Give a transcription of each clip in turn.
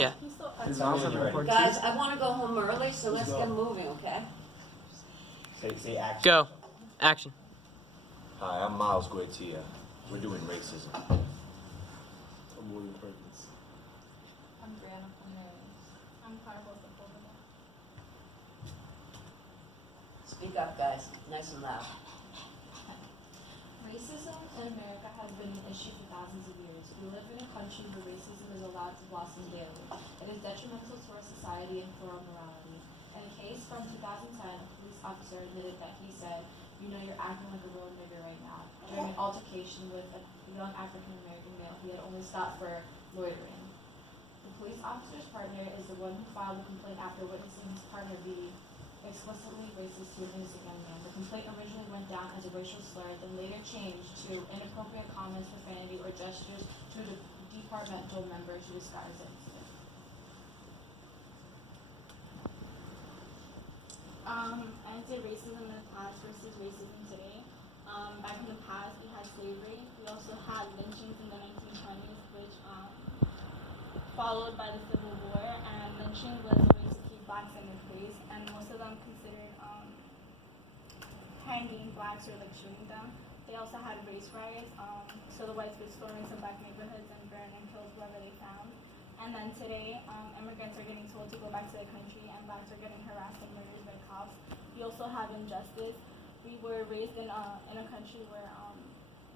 Yeah. His mom's on the record. Guys, I want to go home early, so let's get moving, okay? Say action. Go. Action. Hi, I'm Miles Guertia. We're doing racism. I'm William Perkins. I'm Brianna Pomeroy. I'm Carnival Sepulveda. Speak up, guys. Nice and loud. Racism in America has been an issue for thousands of years. We live in a country where racism is allowed to blossom daily. It is detrimental to our society and for our morality. In a case from 2010, a police officer admitted that he said, "You know, you're acting like a real nigger right now," during an altercation with a young African-American male he had only stopped for loitering. The police officer's partner is the one who filed the complaint after witnessing his partner be explicitly racist to an innocent young man. The complaint originally went down as a racial slur, then later changed to inappropriate comments, profanity, or gestures to the departmental member to disguise the incident. Anti-racism in the past versus racism today. Back in the past, we had slavery. We also had lynchings in the 1920s, which followed by the Civil War. And lynching was a way to keep blacks in their place, and most of them considered hanging blacks or like shooting them. They also had race riots, so the whites would storm into black neighborhoods and burn and kill whoever they found. And then today, immigrants are getting told to go back to their country, and blacks are getting harassed and murdered by cops. We also have injustice. We were raised in a country where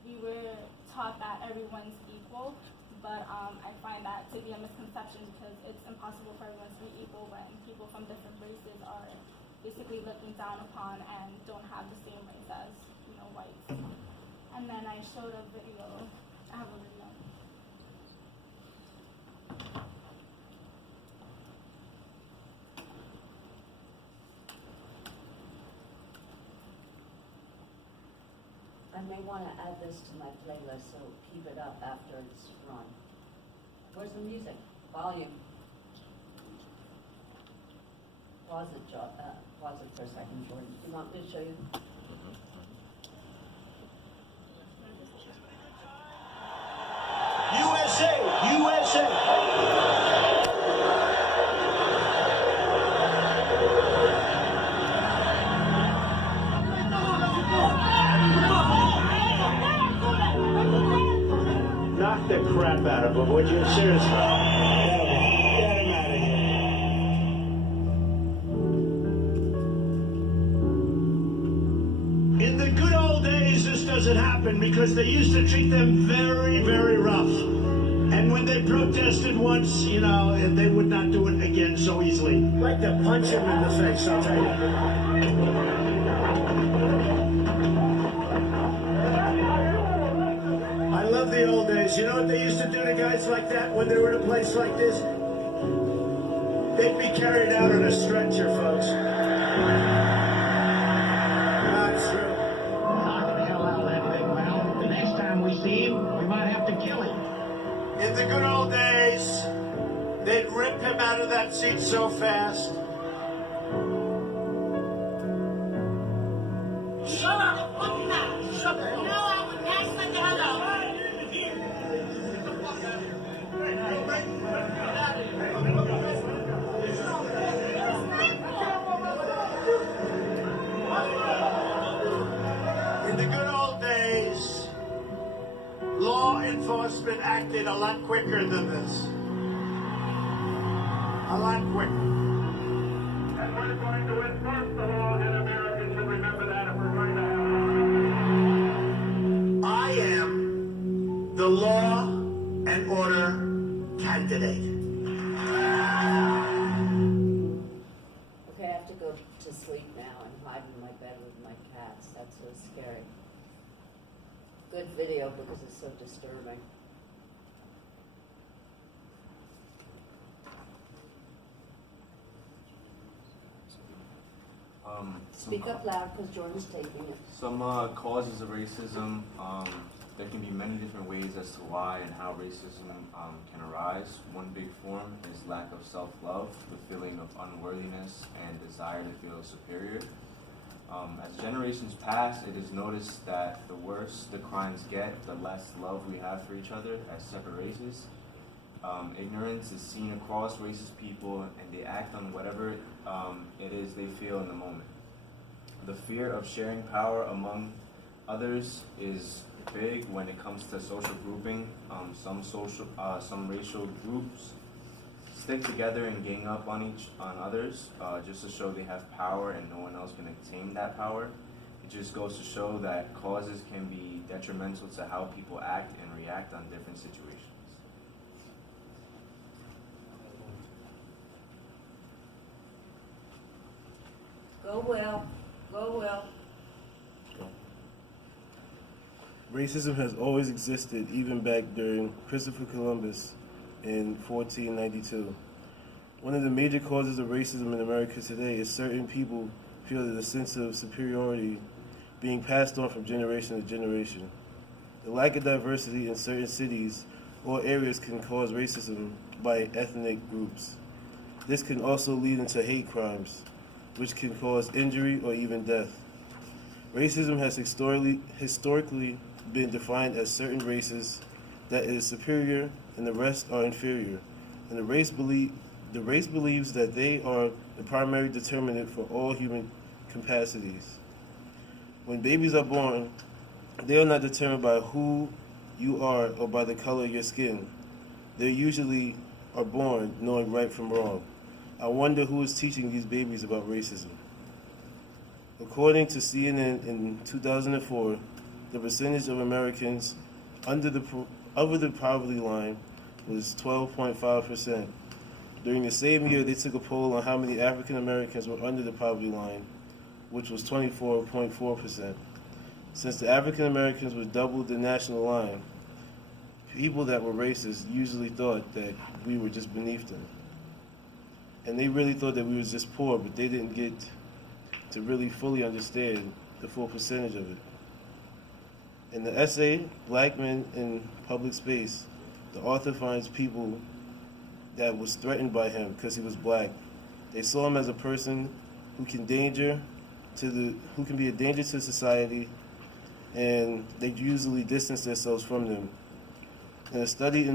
we were taught that everyone's equal, but I find that to be a misconception because it's impossible for everyone to be equal when people from different races are basically looking down upon and don't have the same rights as, whites. And then I showed a video. I have a video. I may want to add this to my playlist, so keep it up after it's run. Where's the music? Volume. Pause it, pause it for a second, Jordan. Do you want me to show you? USA! USA! Knock the crap out of him, would you? Seriously. Get him out of here. In the good old days, this doesn't happen because they used to treat them very, very rough. And when they protested once, they would not do it again so easily. I'd like to punch him in the face, I'll tell you. I love the old days. You know what they used to do to guys like that when they were in a place like this? They'd be carried out on a stretcher, folks. That's true. Knocking the hell out of that thing, well, the next time we see him, we might have to kill him. In the good old days, they'd rip him out of that seat so fast. Shut up! Shut the hell up! In the good old days, law enforcement acted a lot quicker than this. A lot quicker. And we're going to enforce the law, and Americans should remember that if we're going to have. I am the law and order candidate. Okay, I have to go to sleep now and hide in my bed with my cats. That's so scary. Good video because it's so disturbing. Speak up loud because Jordan's taping it. Some causes of racism, there can be many different ways as to why and how racism can arise. One big form is lack of self-love, the feeling of unworthiness and desire to feel superior. As generations pass, it is noticed that the worse the crimes get, the less love we have for each other as separate races. ignorance is seen across racist people, and they act on whatever it is they feel in the moment. The fear of sharing power among others is big when it comes to social grouping. Some racial groups stick together and gang up on others just to show they have power and no one else can attain that power. It just goes to show that causes can be detrimental to how people act and react on different situations. Go Will, go Will. Racism has always existed, even back during Christopher Columbus in 1492. One of the major causes of racism in America today is certain people feel that a sense of superiority being passed on from generation to generation. The lack of diversity in certain cities or areas can cause racism by ethnic groups. This can also lead into hate crimes, which can cause injury or even death. Racism has historically been defined as certain races that is superior and the rest are inferior, and the race believes that they are the primary determinant for all human capacities. When babies are born, they are not determined by who you are or by the color of your skin. They usually are born knowing right from wrong. I wonder who is teaching these babies about racism. According to CNN in 2004, the percentage of Americans over the poverty line was 12.5%. During the same year, they took a poll on how many African Americans were under the poverty line, which was 24.4%. Since the African Americans were double the national line, people that were racist usually thought that we were just beneath them. And they really thought that we was just poor, but they didn't get to really fully understand the full percentage of it. In the essay, Black Men in Public Space, the author finds people that was threatened by him because he was black. They saw him as a person who can be a danger to society, and they usually distance themselves from them. And the study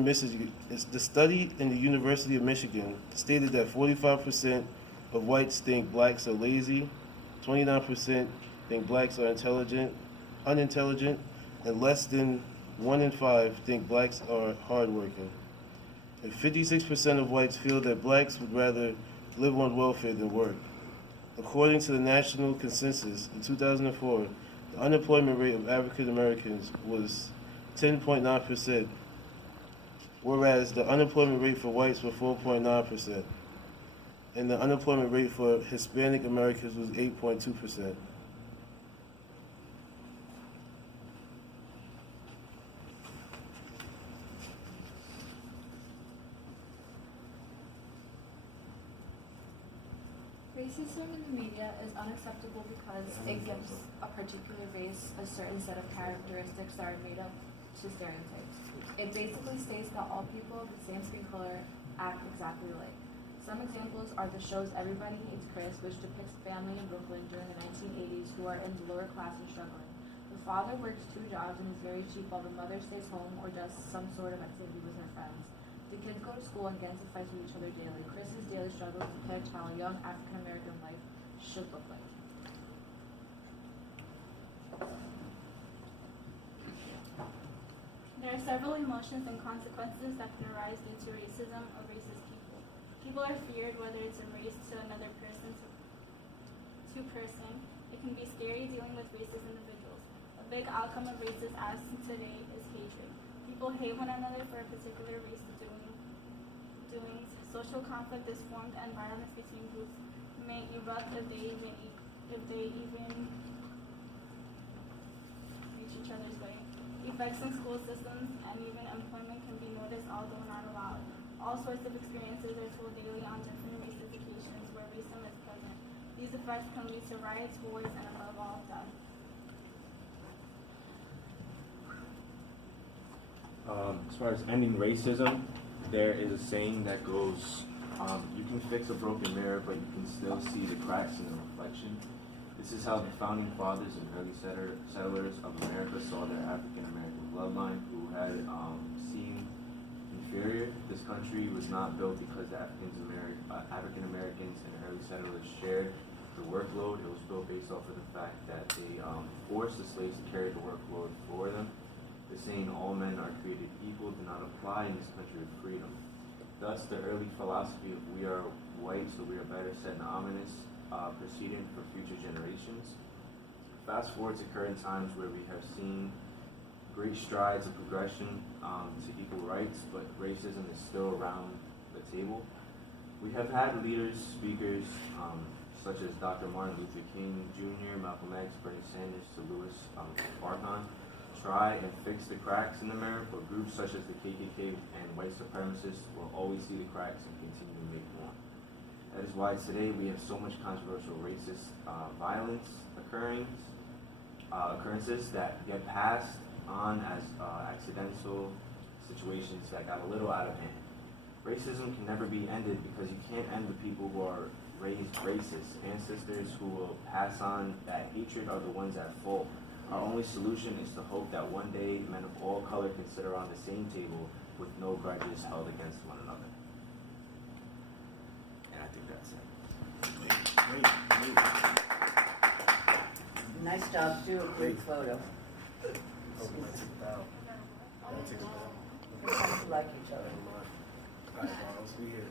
in the University of Michigan stated that 45% of whites think blacks are lazy, 29% think blacks are unintelligent, and less than 1 in 5 think blacks are hardworking. And 56% of whites feel that blacks would rather live on welfare than work. According to the national consensus, in 2004, the unemployment rate of African Americans was 10.9%, whereas the unemployment rate for whites was 4.9%, and the unemployment rate for Hispanic Americans was 8.2%. Racism in the media is unacceptable because it gives a particular race a certain set of characteristics that are made up to stereotypes. It basically states that all people of the same skin color act exactly alike. Some examples are the shows Everybody Hates Chris, which depicts a family in Brooklyn during the 1980s who are in the lower class and struggling. The father works 2 jobs and is very cheap while the mother stays home or does some sort of activity with her friends. The kids go to school and get into fights with each other daily. Chris's daily struggles depict how a young African-American life should look like. There are several emotions and consequences that can arise due to racism of racist people. People are feared whether it's a race to another person to person. It can be scary dealing with racist individuals. A big outcome of racist acts today is hatred. People hate one another for a particular race doing. Social conflict is formed and violence between groups may erupt if they even reach each other's way. Effects in school systems and even employment can be noticed, although not allowed. All sorts of experiences are told daily on different race occasions where racism is present. These effects can lead to riots, wars, and above all, death. As far as ending racism, there is a saying that goes, you can fix a broken mirror, but you can still see the cracks in the reflection. This is how the founding fathers and early settlers of America saw their African American bloodline, who had seen and inferior. This country was not built because the African Americans and early settlers shared the workload. It was built based off of the fact that they forced the slaves to carry the workload for them. The saying, all men are created equal, did not apply in this country of freedom. Thus, the early philosophy of we are white, so we are better, set an ominous precedent for future generations. Fast forward to current times where we have seen great strides of progression to equal rights, but racism is still around the table. We have had leaders, speakers, such as Dr. Martin Luther King Jr., Malcolm X, Bernie Sanders, to Louis Farrakhan, try and fix the cracks in the mirror, but groups such as the KKK and white supremacists will always see the cracks and continue to make more. That is why today we have so much controversial racist violence occurrences that get passed on as accidental situations that got a little out of hand. Racism can never be ended because you can't end the people who are raised racist. Ancestors who will pass on that hatred are the ones at fault. Our only solution is to hope that one day men of all color can sit around the same table with no grudges held against one another. And I think that's it. Nice job, do a great photo. I'll take it down. You like each other. All right, bro, let's be here.